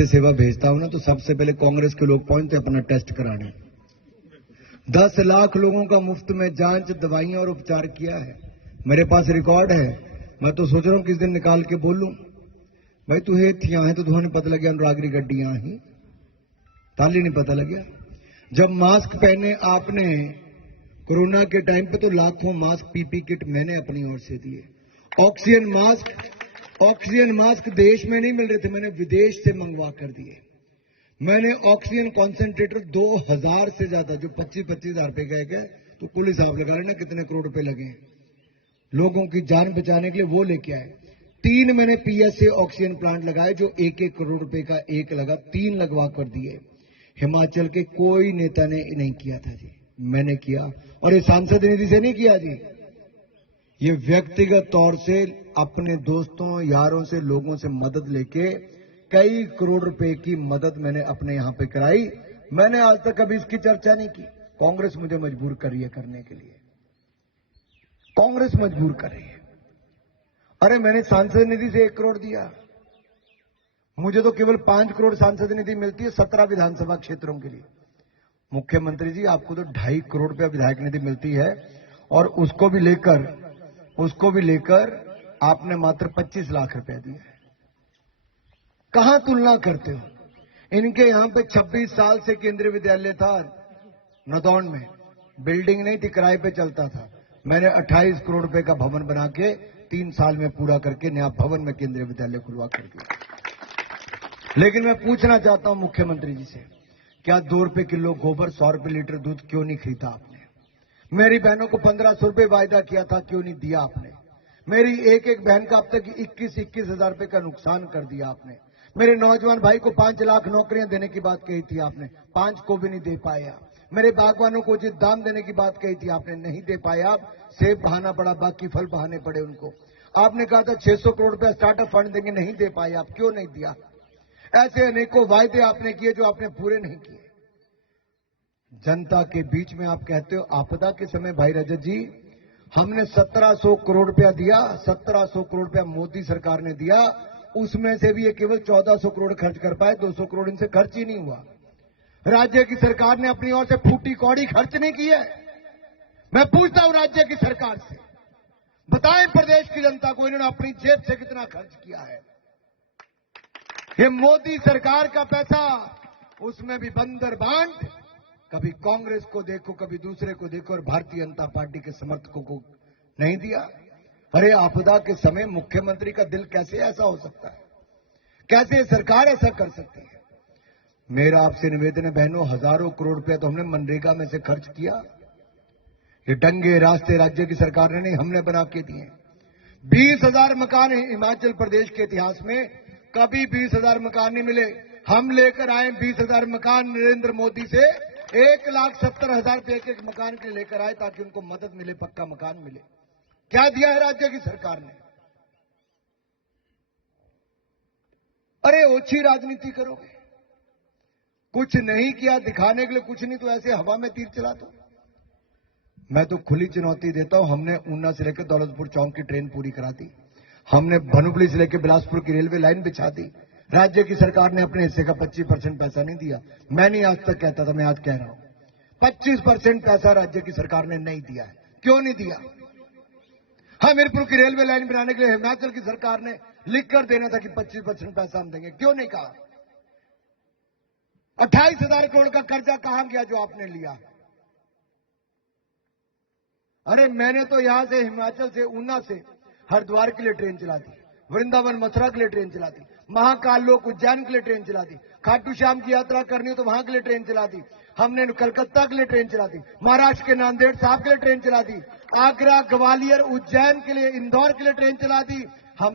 स्वास्थ्य सेवा भेजता हूं ना, तो सबसे पहले कांग्रेस के लोग पहुंचते अपना टेस्ट कराने। 10 लाख लोगों का मुफ्त में जांच, दवाइयां और उपचार किया है। मेरे पास रिकॉर्ड है। मैं तो सोच रहा हूं किस दिन निकाल के बोलूं, भाई तू हे थिया है तो तुहने पता लग गया अनुरागरी गड्डियां ही ताली नहीं पता लग गया। जब मास्क पहने आपने कोरोना के टाइम पे, तो लाखों मास्क पीपी किट मैंने अपनी ओर से दिए। ऑक्सीजन मास्क देश में नहीं मिल रहे थे, मैंने विदेश से मंगवा कर दिए। मैंने ऑक्सीजन कॉन्सेंट्रेटर 2000 से ज्यादा, जो 25-25 हजार रुपए गए, तो कुल हिसाब लगा रहे ना कितने करोड़ रुपए लगे लोगों की जान बचाने के लिए, वो लेके आए। 3 मैंने पीएसए ऑक्सीजन प्लांट लगाए, जो 1-1 करोड़ रुपए का एक लगा, 3 लगवा कर दिए। हिमाचल के कोई नेता ने नहीं किया था जी, मैंने किया। और ये सांसद निधि से नहीं किया जी, ये व्यक्तिगत तौर से अपने दोस्तों यारों से, लोगों से मदद लेके कई करोड़ रुपए की मदद मैंने अपने यहां पे कराई। मैंने आज तक कभी इसकी चर्चा नहीं की। कांग्रेस मुझे मजबूर कर रही है करने के लिए, कांग्रेस मजबूर कर रही है। अरे मैंने सांसद निधि से 1 करोड़ दिया, मुझे तो केवल 5 करोड़ सांसद निधि मिलती है 17 विधानसभा क्षेत्रों के लिए। मुख्यमंत्री जी आपको तो 2.5 करोड़ रुपया विधायक निधि मिलती है, और उसको भी लेकर आपने मात्र 25 लाख रुपए दिए। कहां तुलना करते हो? इनके यहां पे 26 साल से केंद्रीय विद्यालय था नदौन में, बिल्डिंग नहीं थी, किराए पे चलता था। मैंने 28 करोड़ रुपए का भवन बना के 3 साल में पूरा करके नया भवन में केंद्रीय विद्यालय खुलवा कर दिया। लेकिन मैं पूछना चाहता हूं मुख्यमंत्री जी से, क्या 2 रुपए किलो गोबर, 100 रुपए लीटर दूध क्यों नहीं खरीदा आपने? मेरी बहनों को 1500 रुपए वायदा किया था, क्यों नहीं दिया आपने? मेरी एक बहन का अब तक 21 हजार रुपए का नुकसान कर दिया आपने। मेरे नौजवान भाई को 5 लाख नौकरियां देने की बात कही थी आपने, 5 को भी नहीं दे पाए आप। मेरे बागवानों को उचित दाम देने की बात कही थी आपने, नहीं दे पाए आप। सेब बहाना पड़ा, बाकी फल बहाने पड़े उनको। आपने कहा था 600 करोड़ रुपया स्टार्टअप फंड देंगे, नहीं दे पाए आप। क्यों नहीं दिया? ऐसे अनेकों वायदे आपने किए जो आपने पूरे नहीं किए। जनता के बीच में आप कहते हो आपदा के समय, भाई रजत जी हमने 1700 करोड़ रुपया दिया, 1700 करोड़ रुपया मोदी सरकार ने दिया, उसमें से भी ये केवल 1400 करोड़ खर्च कर पाए, 200 करोड़ इनसे खर्च ही नहीं हुआ। राज्य की सरकार ने अपनी ओर से फूटी कौड़ी खर्च नहीं की है। मैं पूछता हूं राज्य की सरकार से, बताएं प्रदेश की जनता को इन्होंने अपनी जेब से कितना खर्च किया है। ये मोदी सरकार का पैसा, उसमें भी बंदर बांट, कभी कांग्रेस को देखो, कभी दूसरे को देखो, और भारतीय जनता पार्टी के समर्थकों को नहीं दिया। अरे आपदा के समय मुख्यमंत्री का दिल कैसे ऐसा हो सकता है? कैसे सरकार ऐसा कर सकती है? मेरा आपसे निवेदन है बहनों, हजारों करोड़ रुपया तो हमने मनरेगा में से खर्च किया। ये डंगे रास्ते राज्य की सरकार ने नहीं, हमने बना के दिए। 20,000 मकान हिमाचल प्रदेश के इतिहास में कभी 20,000 मकान नहीं मिले। हम लेकर आए 20,000 मकान नरेंद्र मोदी से, 1,70,000 रुपए एक मकान के लेकर आए, ताकि उनको मदद मिले, पक्का मकान मिले। क्या दिया है राज्य की सरकार ने? अरे ओछी राजनीति करोगे, कुछ नहीं किया दिखाने के लिए, कुछ नहीं तो ऐसे हवा में तीर चला दो। मैं तो खुली चुनौती देता हूं, हमने ऊना से लेकर दौलतपुर चौक की ट्रेन पूरी करा दी, हमने भनुपली से लेकर बिलासपुर की रेलवे लाइन बिछा दी। राज्य की सरकार ने अपने हिस्से का 25% पैसा नहीं दिया। मैं नहीं आज तक कहता था, मैं आज कह रहा हूं 25% पैसा राज्य की सरकार ने नहीं दिया है। क्यों नहीं दिया? हमीरपुर की रेलवे लाइन बनाने के लिए हिमाचल की सरकार ने लिखकर देना था कि 25% पैसा हम देंगे, क्यों नहीं कहा? 28,000 करोड़ का कर्जा कहां गया जो आपने लिया? अरे मैंने तो यहां से, हिमाचल से, ऊना से हरिद्वार के लिए ट्रेन चला दी, वृंदावन मथुरा के लिए ट्रेन चला दी, महाकाल लोक उज्जैन के लिए ट्रेन चला दी, खाटू श्याम की यात्रा करनी हो तो वहां के लिए ट्रेन चला दी, हमने कलकत्ता के लिए ट्रेन चला दी, महाराष्ट्र के नांदेड़ साहब के लिए ट्रेन चला दी, आगरा, ग्वालियर, उज्जैन के लिए, इंदौर के लिए ट्रेन चला दी,